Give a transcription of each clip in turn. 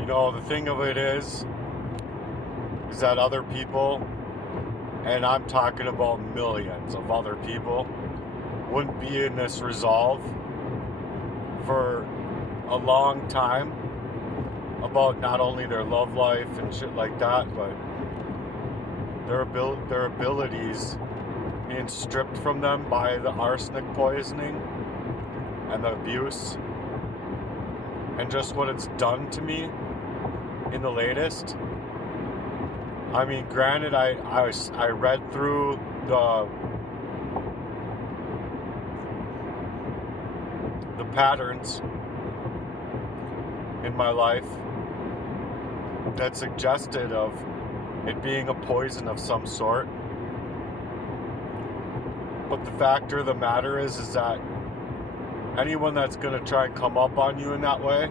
You know, the thing of it is that other people, and I'm talking about millions of other people, wouldn't be in this resolve for a long time about not only their love life and shit like that, but their abilities being stripped from them by the arsenic poisoning and the abuse and just what it's done to me in the latest. I mean, granted, I read through the patterns in my life that suggested of it being a poison of some sort. But the fact of the matter is that anyone that's gonna try and come up on you in that way,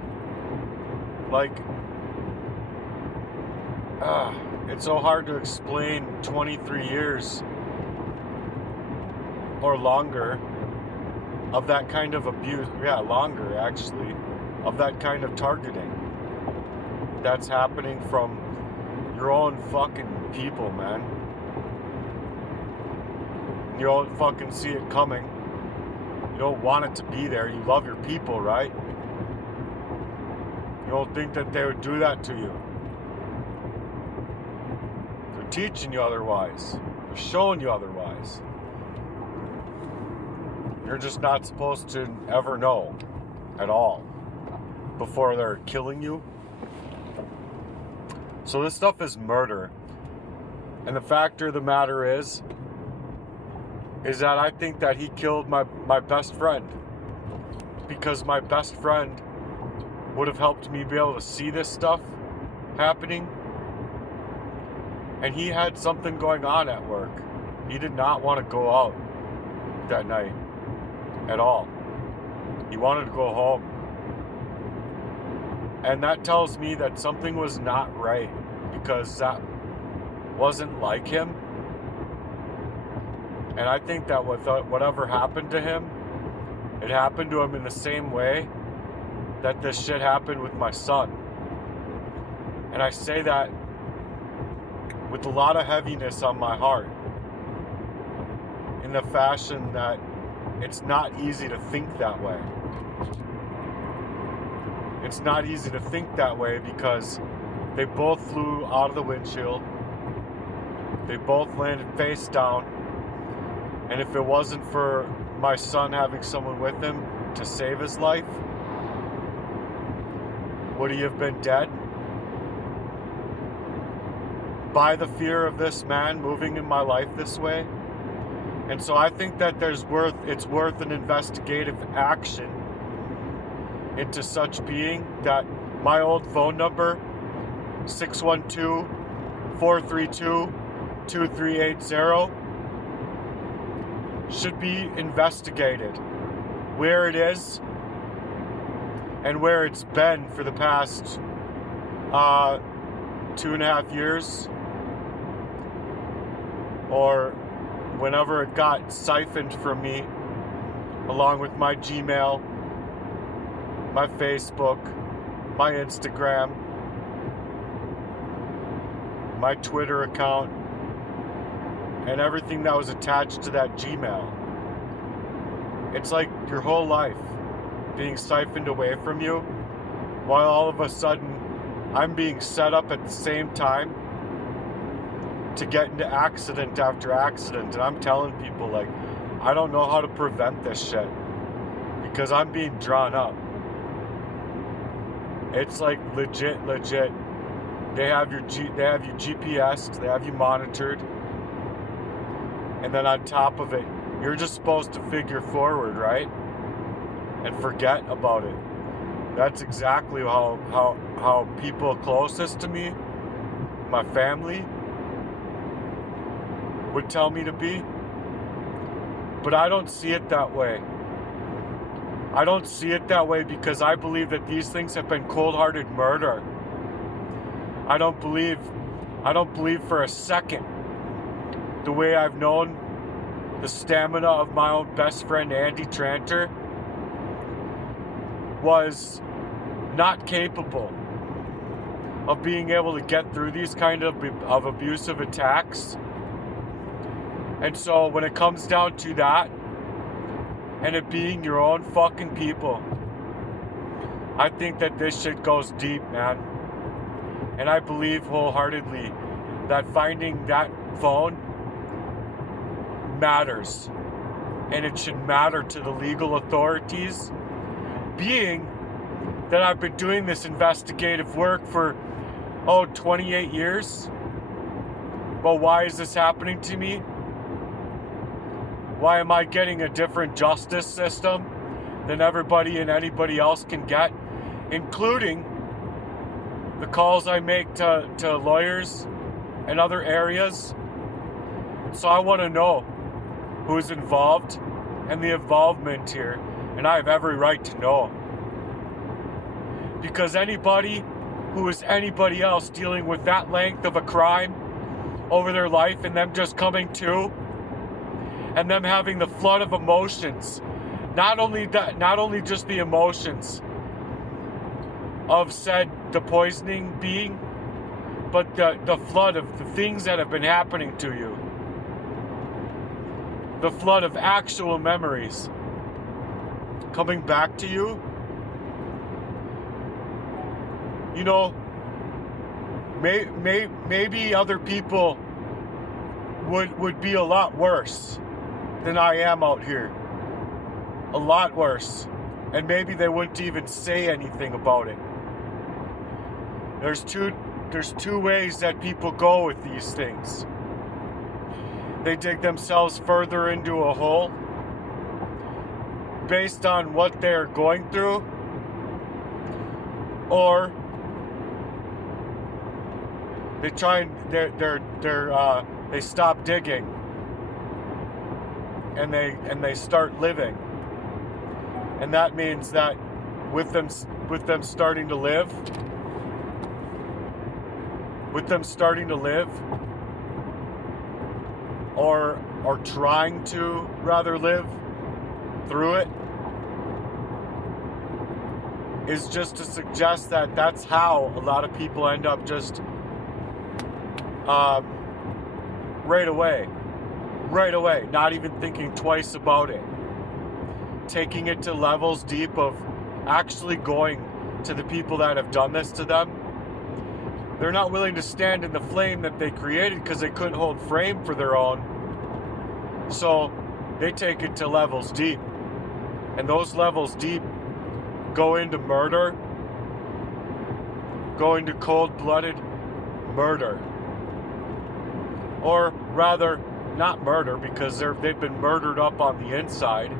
like, it's so hard to explain 23 years or longer of that kind of abuse. Yeah, longer actually, of that kind of targeting that's happening from your own fucking people, man. You don't fucking see it coming. You don't want it to be there. You love your people, right? You don't think that they would do that to you. They're teaching you otherwise. They're showing you otherwise. You're just not supposed to ever know at all before they're killing you. So this stuff is murder. And the fact of the matter is that I think that he killed my best friend. Because my best friend would have helped me be able to see this stuff happening. And he had something going on at work. He did not want to go out that night at all. He wanted to go home. And that tells me that something was not right, because that wasn't like him. And I think that with whatever happened to him, it happened to him in the same way that this shit happened with my son. And I say that with a lot of heaviness on my heart, in the fashion that it's not easy to think that way. It's not easy to think that way because they both flew out of the windshield. They both landed face down. And if it wasn't for my son having someone with him to save his life, would he have been dead? By the fear of this man moving in my life this way. And so I think that it's worth an investigative action into such being, that my old phone number, 612-432-2380, should be investigated. Where it is and where it's been for the past 2.5 years, or whenever it got siphoned from me, along with my Gmail, my Facebook, my Instagram, my Twitter account, and everything that was attached to that Gmail. It's like your whole life being siphoned away from you, while all of a sudden I'm being set up at the same time to get into accident after accident. And I'm telling people, like, I don't know how to prevent this shit because I'm being drawn up. It's like legit. They have you GPSed, they have you monitored, and then on top of it, you're just supposed to figure forward, right? And forget about it. That's exactly how people closest to me, my family, would tell me to be. But I don't see it that way. I don't see it that way because I believe that these things have been cold-hearted murder. I don't believe for a second the way I've known the stamina of my own best friend Andy Tranter was not capable of being able to get through these kind of abusive attacks. And so when it comes down to that, and it being your own fucking people, I think that this shit goes deep, man. And I believe wholeheartedly that finding that phone matters. And it should matter to the legal authorities, being that I've been doing this investigative work for 28 years. But why is this happening to me? Why am I getting a different justice system than everybody and anybody else can get, including the calls I make to lawyers and other areas? So I want to know who's involved and the involvement here, and I have every right to know. Because anybody who is anybody else dealing with that length of a crime over their life, and them just coming to, and them having the flood of emotions, not only just the emotions of the poisoning being, but the flood of the things that have been happening to you, the flood of actual memories coming back to you. You know, maybe other people would be a lot worse than I am out here. A lot worse. And maybe they wouldn't even say anything about it. There's two ways that people go with these things. They dig themselves further into a hole based on what they're going through, or they try and they stop digging and they start living. And that means that with them starting to live, or trying to rather live through it, is just to suggest that that's how a lot of people end up just right away, not even thinking twice about it, taking it to levels deep of actually going to the people that have done this to them. They're not willing to stand in the flame that they created because they couldn't hold flame for their own. So they take it to levels deep. And those levels deep go into murder, go into cold-blooded murder. Or rather, not murder, because they've been murdered up on the inside.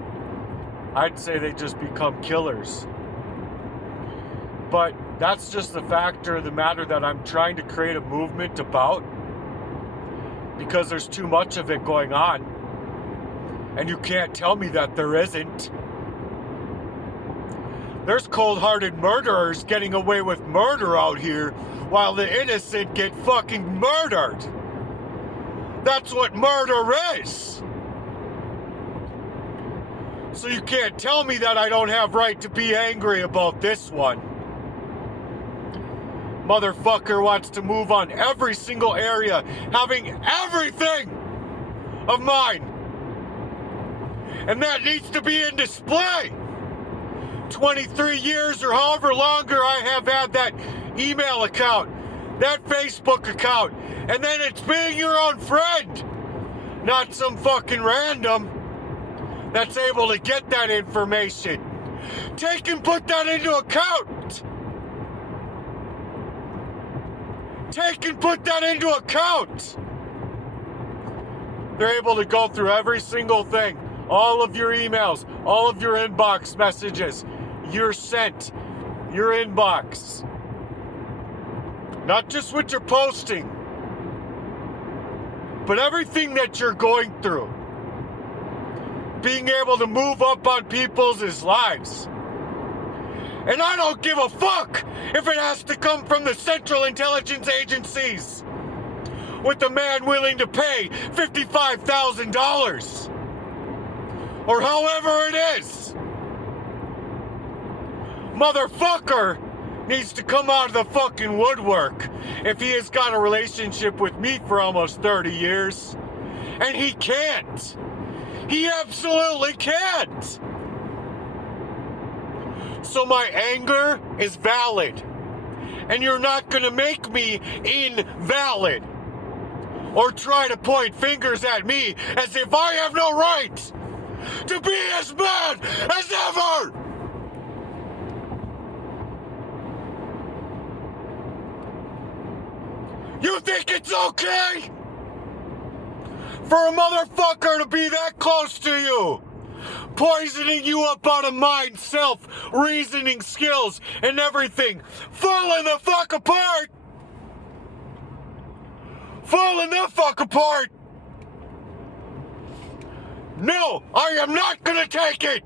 I'd say they just become killers. But that's just the factor of the matter that I'm trying to create a movement about, because there's too much of it going on. And you can't tell me that there isn't. There's cold-hearted murderers getting away with murder out here while the innocent get fucking murdered. That's what murder is. So you can't tell me that I don't have right to be angry about this one. Motherfucker wants to move on every single area, having everything of mine. And that needs to be in display. 23 years or however longer I have had that email account, that Facebook account, and then it's being your own friend, not some fucking random that's able to get that information. Take and put that into account. Take and put that into account. They're able to go through every single thing, all of your emails, all of your inbox messages, your sent, your inbox. Not just what you're posting, but everything that you're going through. Being able to move up on people's lives. And I don't give a fuck if it has to come from the Central Intelligence Agencies, with a man willing to pay $55,000 or however it is. Motherfucker, needs to come out of the fucking woodwork if he has got a relationship with me for almost 30 years. And he can't. He absolutely can't. So my anger is valid. And you're not gonna make me invalid. Or try to point fingers at me as if I have no right to be as mad as ever! You think it's okay for a motherfucker to be that close to you? Poisoning you up out of mind, self, reasoning skills, and everything. Falling the fuck apart! Falling the fuck apart! No, I am not gonna take it!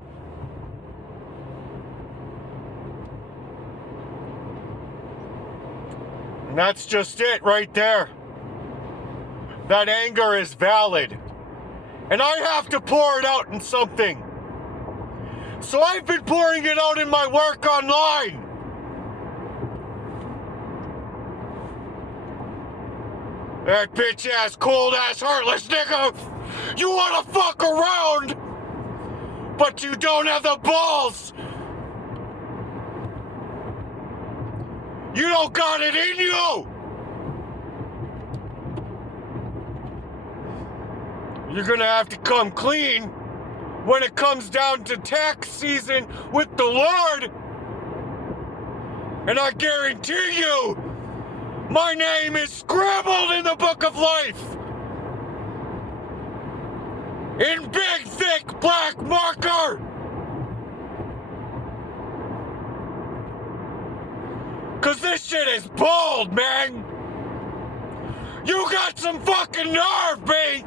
And that's just it right there. That anger is valid. And I have to pour it out in something. So I've been pouring it out in my work online. That bitch ass, cold ass, heartless nigga. You wanna fuck around, but you don't have the balls. You don't got it in you. You're gonna have to come clean when it comes down to tax season with the Lord. And I guarantee you, my name is scribbled in the book of life. In big, thick, black marker. Cause this shit is bold, man. You got some fucking nerve, B.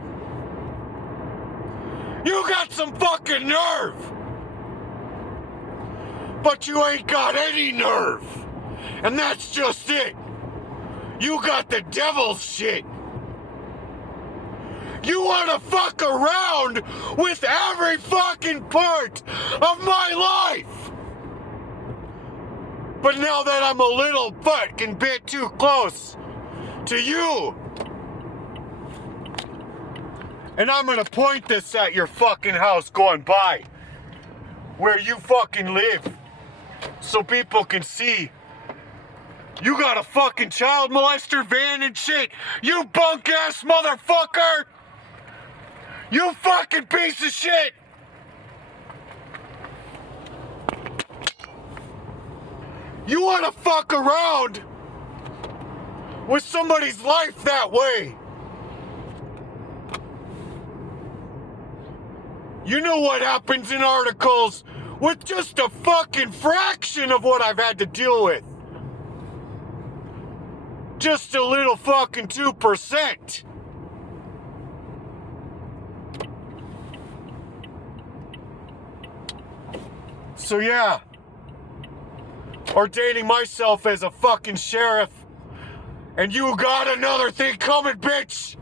You got some fucking nerve. But you ain't got any nerve. And that's just it. You got the devil's shit. You wanna fuck around with every fucking part of my life. But now that I'm a little fucking bit too close to you, and I'm gonna point this at your fucking house going by where you fucking live so people can see you got a fucking child molester van and shit. You bunk ass motherfucker. You fucking piece of shit. You wanna fuck around with somebody's life that way. You know what happens in articles with just a fucking fraction of what I've had to deal with. Just a little fucking 2%. So yeah, ordaining myself as a fucking sheriff, and you got another thing coming, bitch.